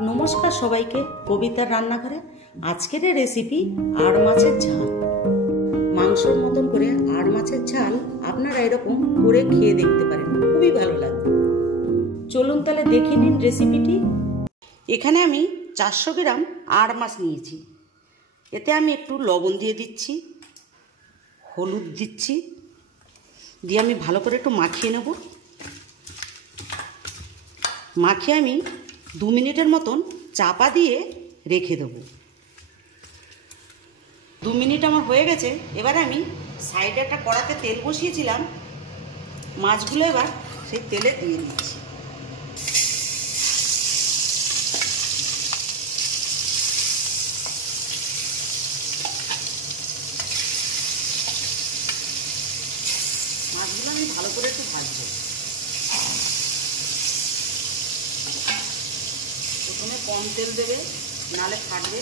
নমস্কার সবাইকে, কবিতার রান্নাঘরে আজকের রেসিপি আড় মাছের ঝাল। মাংসের মতন করে আড় মাছের ঝাল আপনারা এরকম করে খেয়ে দেখতে পারেন, খুবই ভালো লাগবে। চলুন তাহলে দেখে নিন রেসিপিটি। এখানে আমি 400 গ্রাম আড় মাছ নিয়েছি। এতে আমি একটু লবণ দিয়ে দিচ্ছি, হলুদ দিচ্ছি, দিয়ে আমি ভালো করে একটু মাখিয়ে নেব। মাখিয়ে আমি 2 মিনিটের মতন চাপা দিয়ে রেখে দেবো। 2 মিনিট আমার হয়ে গেছে। এবার আমি সাইডে একটা কড়াতে তেল বসিয়েছিলাম, মাছগুলো এবার সেই তেলে দিয়ে দিচ্ছি। মাছগুলো আমি ভালো করে একটু ভাজবো। প্রথমে কম তেল দেবে, নালে ফাটবে।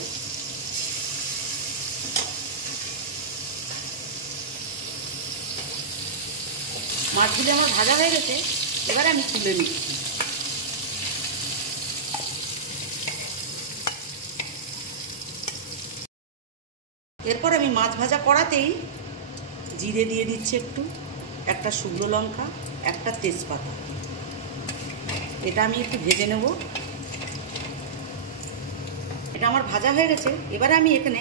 মাছগুলো আমার ভাজা হয়ে গেছে, এবার আমি তুলে নিচ্ছি। এরপর আমি মাছ ভাজা কড়াতেই জিরে দিয়ে দিচ্ছি একটু, একটা শুকনো লঙ্কা, একটা তেজপাতা। এটা আমি একটু ভেজে নেব। এটা আমার ভাজা হয়ে গেছে। এবারে আমি এখানে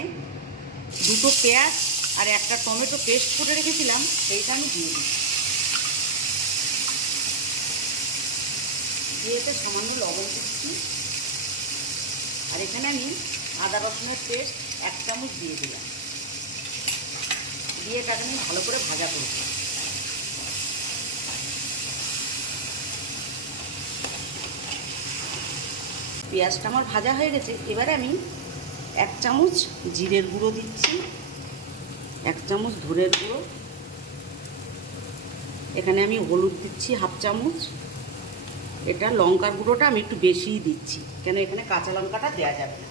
2টো পেঁয়াজ আর একটা টমেটো পেস্ট করে রেখেছিলাম, সেইটা আমি দিয়ে দিচ্ছি। দিয়ে এতে সামান্য লবণ দিচ্ছি। আর এখানে আমি আদা রসুনের পেস্ট 1 চামচ দিয়ে দিলাম। দিয়ে এটাকে আমি ভালো করে ভাজা করব। পেঁয়াজটা আমার ভাজা হয়ে গেছে। এবারে আমি 1 চামচ জিরের গুঁড়ো দিচ্ছি, 1 চামচ ধনের গুঁড়ো। এখানে আমি হলুদ দিচ্ছি 1/2 চামচ। এটা লঙ্কার গুঁড়োটা আমি একটু বেশিই দিচ্ছি, কেন এখানে কাঁচা লঙ্কাটা দেওয়া যাবে না।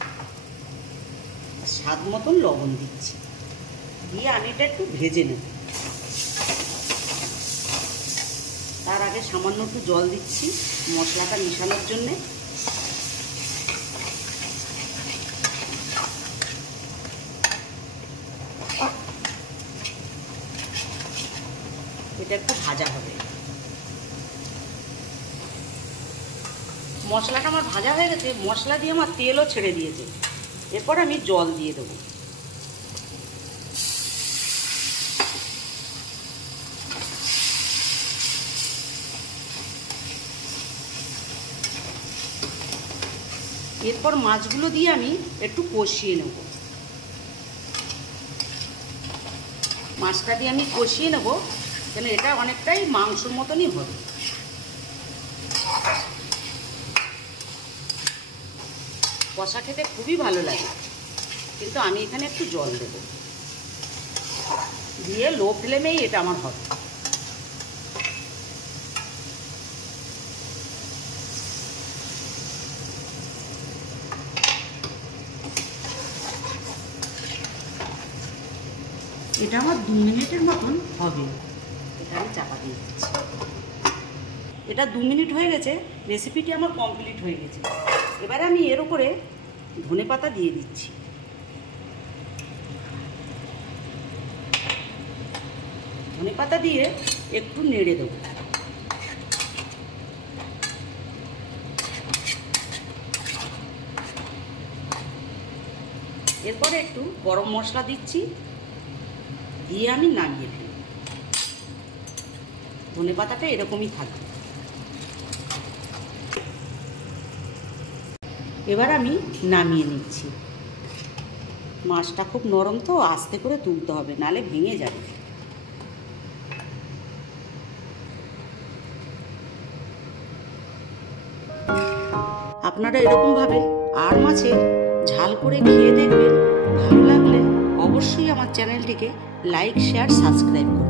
স্বাদ মতন লবণ দিচ্ছি, দিয়ে আমি এটা একটু ভেজে নেব। তার আগে সামান্য একটু জল দিচ্ছি মশলাটা মিশানোর জন্যে। এটা একটু ভাজা হবে। মশলাটা আমার ভাজা হয়ে গেছে। মশলা দিয়ে আমার তেলও ছেড়ে দিয়েছে। এরপর আমি জল দিয়ে দেবো। এরপর মাছগুলো দিয়ে আমি একটু কষিয়ে নেব। মাছটা দিয়ে আমি কষিয়ে নেব, কেন এটা অনেকটাই মাংসর মতনই হবে। কষা খেতে খুবই ভালো লাগে, কিন্তু আমি এখানে একটু জল দেব। দিয়ে লো ফ্লেমেই এটা আমার হবে। এটা আমার 2 মিনিটের মতন হবে। এটা আমি চাপা দিয়ে দিচ্ছি। এটা 2 মিনিট হয়ে গেছে। রেসিপিটি আমার কমপ্লিট হয়ে গেছে। এবারে আমি এর উপরে ধনেপাতা দিয়ে দিচ্ছি। ধনেপাতা দিয়ে একটু নেড়ে দেবো। এরপরে একটু গরম মশলা দিচ্ছি, দিয়ে আমি নামিয়ে ফেলি। ধনেপাতাটা এরকমই থাকবে। এবার আমি নামিয়ে নিচ্ছি। মাছটা খুব নরম, তো আস্তে করে তুলতে হবে, নালে ভেঙে যাবে। আপনারা এরকমভাবে আড় মাছের ঝাল করে খেয়ে দেখবেন। ভালো লাগলে অবশ্যই আমার চ্যানেলটিকে লাইক, শেয়ার, সাবস্ক্রাইব করুন।